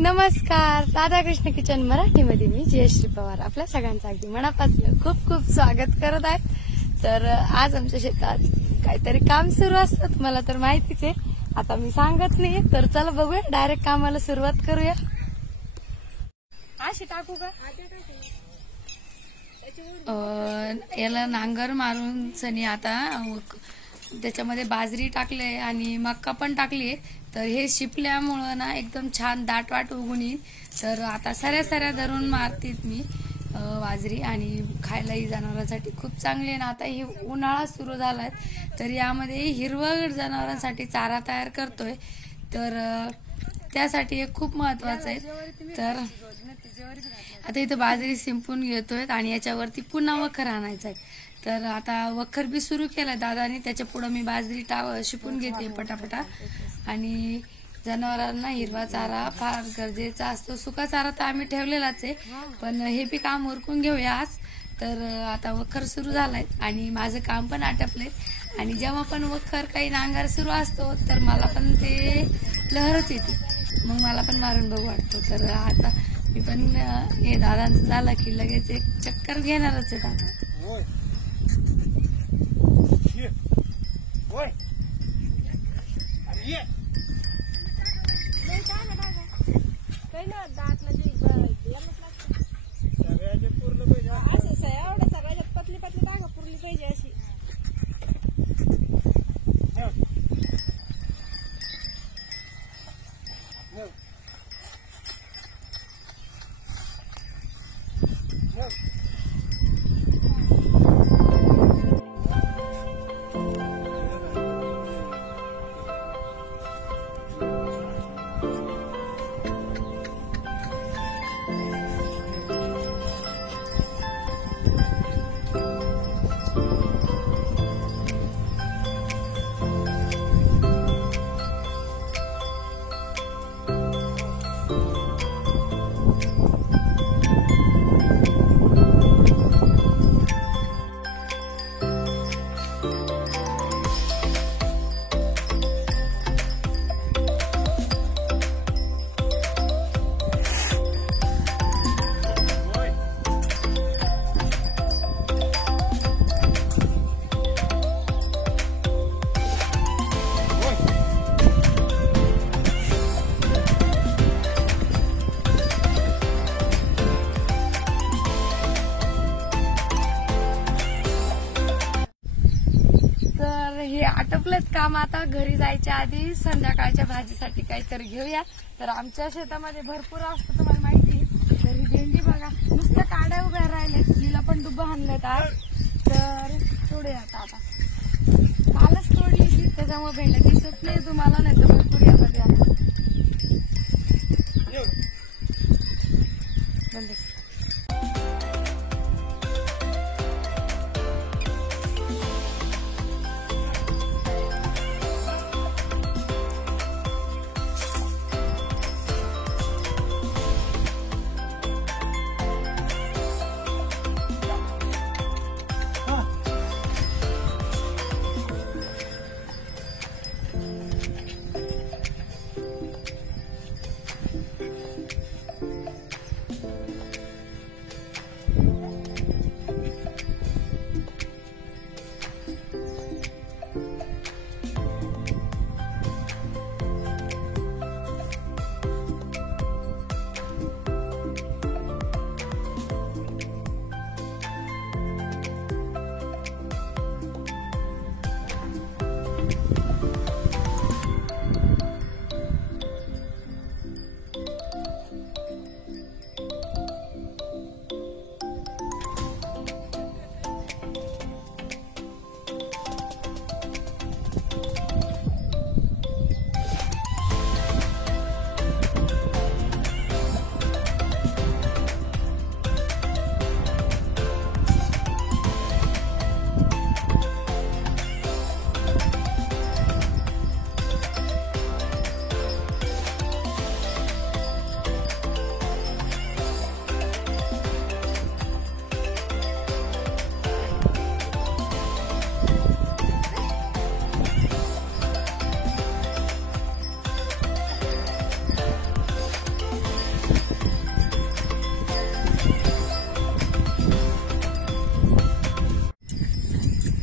नमस्कार, राधाकृष्ण किचन मराठीमध्ये मी जयश्री पवार आपल्या सगळ्यांचं अगदी मनापासून खूप खूप स्वागत करत आहे। तर आज आमच्या शेतात काहीतरी काम सुरू असतं, तुम्हाला तर माहितीच आहे, आता मी सांगत नाही। तर चला बघूया, डायरेक्ट कामाला सुरुवात करूया। अशी टाकू का? याला नांगर मारून सनी आता त्याच्यामध्ये बाजरी टाकले आणि मक्का पण टाकली। तर हे शिपल्यामुळं ना एकदम छान दाटवाट उगून येईल। तर आता सऱ्या धरून मारतीत मी बाजरी, आणि खायलाही जनावरांसाठी खूप चांगली आहे ना। आता ही उन्हाळा सुरू झालाय, तर यामध्ये हिरवळ जनावरांसाठी चारा तयार करतोय, तर त्यासाठी हे खूप महत्वाचं आहे। तर आता इथं बाजरी शिंपून घेतोय आणि याच्यावरती पुन्हा वखर आणायचा आहे। तर आता वखर बी सुरू केलाय दादानी, त्याच्या पुढे मी बाजरी शिपून घेते पटापटा। आणि जनावरांना हिरवा चारा फार गरजेचा असतो, सुका चारा तर आम्ही ठेवलेलाच आहे, पण हे बी काम उरकून घेऊया आज। तर आता वखर सुरू झालाय आणि माझं काम पण आटपलंय। आणि जेव्हा पण वखर काही नांगर सुरू असतो तर मला पण ते लहरच येते, मग मला पण मारून बघू वाटतो। तर आता मी पण हे दादांचं झालं की लगेच एक चक्कर घेणारच आहे दादा। हे आटपलेत काम, आता घरी जायच्या आधी संध्याकाळच्या भाजीसाठी काहीतरी घेऊया। तर आमच्या शेतामध्ये भरपूर असतं, तुम्हाला माहिती। तर ही भेंडी बघा, नुसत्या काड्या उभ्या राहिल्यात, तिला पण डुबा आणलेत आज। तर तोडूया आता कालच तोडली ती, त्याच्यामुळे भेंड्या दिसत नाही तुम्हाला, नाही तर भरपूर यामध्ये आहे। बंद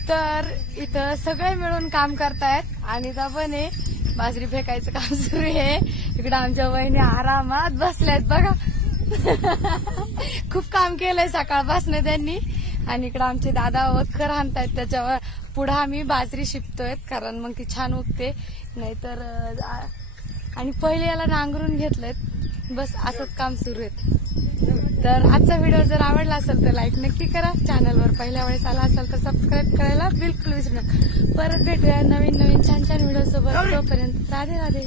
तर इथं सगळे मिळून काम करतायत आणि इथं पण आहे बाजरी फेकायचं काम सुरू आहे. इकडे आमच्या वहिनी आरामात बसल्यात बघा. खूप काम केलंय सकाळपासून त्यांनी. आणि इकडे आमचे दादा वखर आणतायत, त्याच्यावर पुढे आम्ही बाजरी शिपतोय कारण मग ती छान उगते. नाहीतर आणि पहिले याला नांगरून घेतलंय. बस असंच काम सुरू आहे. तर आजचा व्हिडिओ जर आवडला असेल तर लाईक नक्की करा. चॅनलवर पहिल्या वेळेस आला असेल तर सबस्क्राईब करायला बिलकुल विसरू नका. परत भेटूया नवीन छान व्हिडिओ सोबत. तोपर्यंत राधे राधे.